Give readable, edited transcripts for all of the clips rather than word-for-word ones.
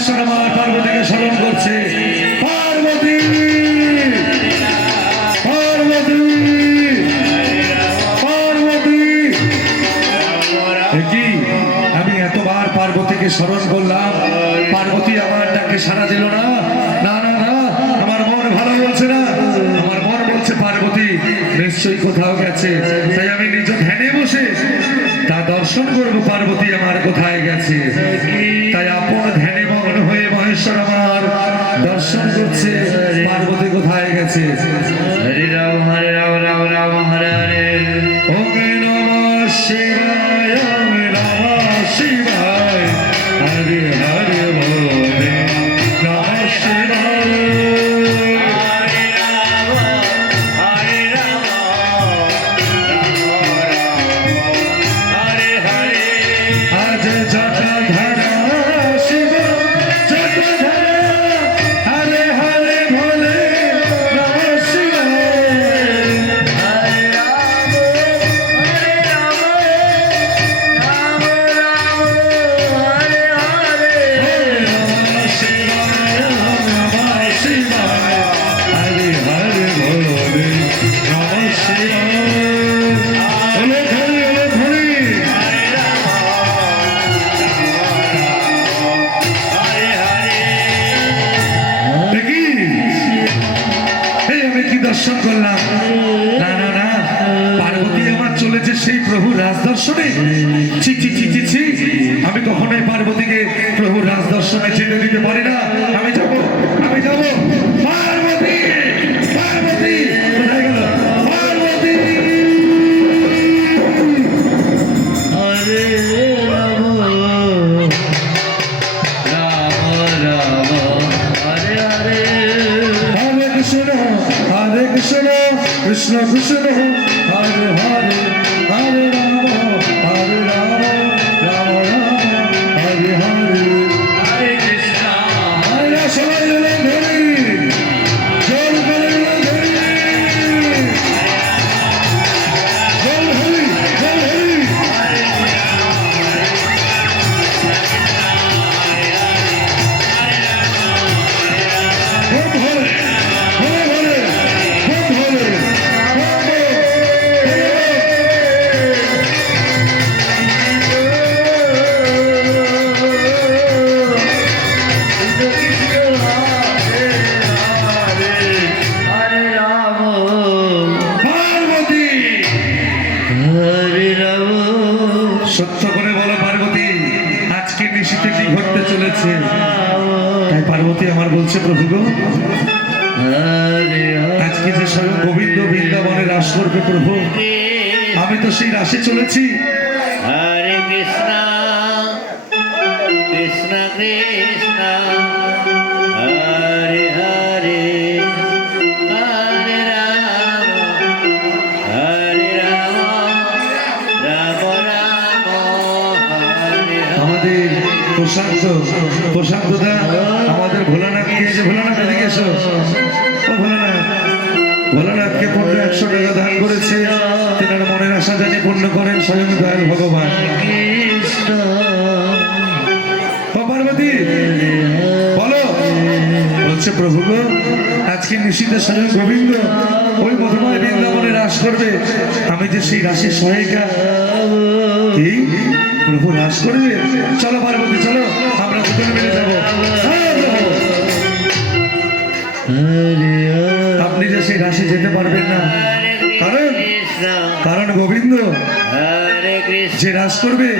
মহেশ্বর আমার পার্বতীকে স্মরণ করছে। পার্বতী পার্বতী পার্বতী, কি আমি এতবার পার্বতীকে স্মরণ করলাম, পার্বতী আমার ডাকে সাড়া দিল না। না না না, আমার মন ভালো বলছে না, আমার মন বলছে পার্বতী নিশ্চয়ই কোথাও গেছে। তাই আমি নিজ ধ্যানে বসে তা দর্শন করব পার্বতী আমার কোথায় গেছে। তাই আপন ধ্যানে মগ্ন হয়ে মহেশ্বর আমার দর্শন করছে পার্বতী কোথায় গেছে। হরে রাম রাম রাম হরে হরে। ওম নমঃ শিবায় ওম নমঃ শিবায় হরে হরে বলে নমঃ শিবায়। হরে রাম হরে রাম হরে হরে। আজ জটাধারা শিব জটাধারা হরে হরে বলে নমঃ শিবায়। হরে রাম হরে রাম রাম রাম হরে হরে। নমঃ শিবায় নমঃ শিবায় হরে হরে বলে নমঃ শিবায়। ওলে ধরি ওলে ধরি হরে রাম হরে হরে। দেখি এই আমি কি দর্শন করলাম। না না না, পার্বতী আমার চলেছে সেই প্রভু রাজ দর্শনে। ছি ছি ছি ছি ছি, আমি কখনোই পার্বতীকে প্রভু রাজ দর্শনে যেতে দিতে পারি না। আমি যাব আমি যাব। পার্বতী পার্বতী কোথায় গেল পার্বতী। হরে রাম রাম রাম হরে হরে। হরে কৃষ্ণ কৃষ্ণ কৃষ্ণ হরে হরে হরে রাম রাম রাম হরে হরে। হরে কৃষ্ণ আয়া সবাই এলে ধরি জল করে এলে ধরি জল হরি জল হরি। খুব হরে হরে হরে খুব হরে হরে রাম পার্বতী। হরে রাম। সত্য করে বলো পার্বতী, আজকে নিশীতে কি ঘটতে চলেছে। তাই পার্বতী আমার বলছে প্রভু গো, হরে আজকে যে স্বয়ং গোবিন্দ বৃন্দাবনে রাস করবে প্রভু, আমি তো সেই রাসে চলেছি। হরে কৃষ্ণ কৃষ্ণ কৃষ্ণ হরে হরে হরে রাম রাম রাম হরে হরে। আমাদের প্রশান্ত দা আমাদের ভোলানাথকে, এই যে ভোলানাথ এদিকে এসো। ও ভোলানাথকে পূর্ণ 100 টাকা দান করেছে। তেনার মনের আশা জানি পূর্ণ করেন স্বয়ং দয়াল ভগবান। কৃষ্ণ ও পার্বতী বলো, বলছে প্রভু গো, আজকে নিশীতে স্বয়ং গোবিন্দ ওই মধুময় বৃন্দাবনে রাস করবে। আমি যে সেই রাসের সহায়িকা। কি প্রভু রাস করবে? চলো পার্বতী চলো, আমরা দুজনে মিলে যাবো। হ্যাঁ, প্রভু। হরে আপনি যে সেই রাশি যেতে পারবেন না, কারণ কৃষ্ণ কারণ গোবিন্দ হরে কৃষ্ণ যে রাস করবে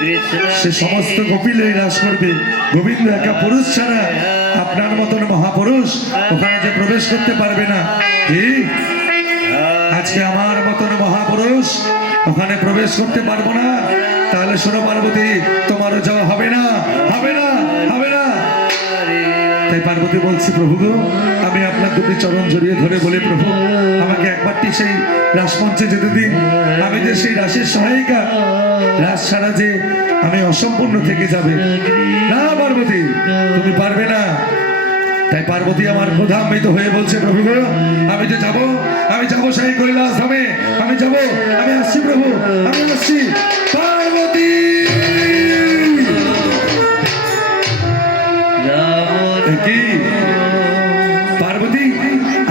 কৃষ্ণ সে সমস্ত গোপীলেই রাস করবে। গোবিন্দ একা পুরুষ ছাড়া আপনার মতন মহাপুরুষ ওখানে যে প্রবেশ করতে পারবে না। কি আজকে আমার মতন মহাপুরুষ ওখানে প্রবেশ করতে পারবো না? তাহলে শোনো পার্বতী, তোমারও যাওয়া হবে না হবে না হবে না। তাই পার্বতী বলছি প্রভু গো, আমি আপনার দুটি চরণ জড়িয়ে ধরে বলি প্রভু, আমাকে একবারটি সেই রাসমঞ্চে যেতে দিন। আমি যে সেই রাসের সহায়িকা, রাস ছাড়া যে আমি অসম্পূর্ণ থেকে যাবে। না পার্বতী, তুমি পারবে না। তাই পার্বতী আমার ক্রোধান্বিত হয়ে বলছে প্রভু গো, আমি যে যাবো, আমি যাবো সেই কৈলাস ধামে, আমি যাবো, আমি আসছি প্রভু, আমি আসছি। পার্বতী কি পার্বতী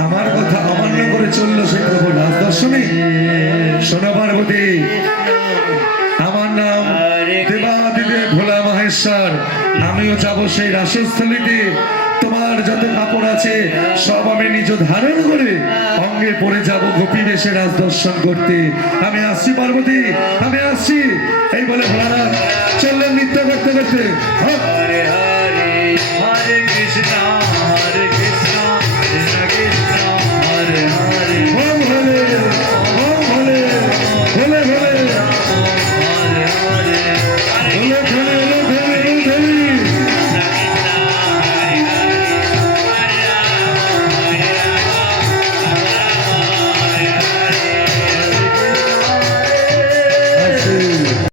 আমার কথা অমান্য করে চললো সে প্রভু রাজ দর্শনে? শোনো পার্বতী, আমার নাম দেবাদিদেব ভোলা মহেশ্বর। আমিও যাব সেই রাসস্থলীতে। তোমার যত কাপড় আছে সব আমি নিজ ধারণ করে অঙ্গে পরে যাব গোপী বেশে রাজ দর্শন করতে। আমি আসছি পার্বতী, আমি আসছি। এই বলে ভোলানাথ চললেন নৃত্য করতে করতে। হপ!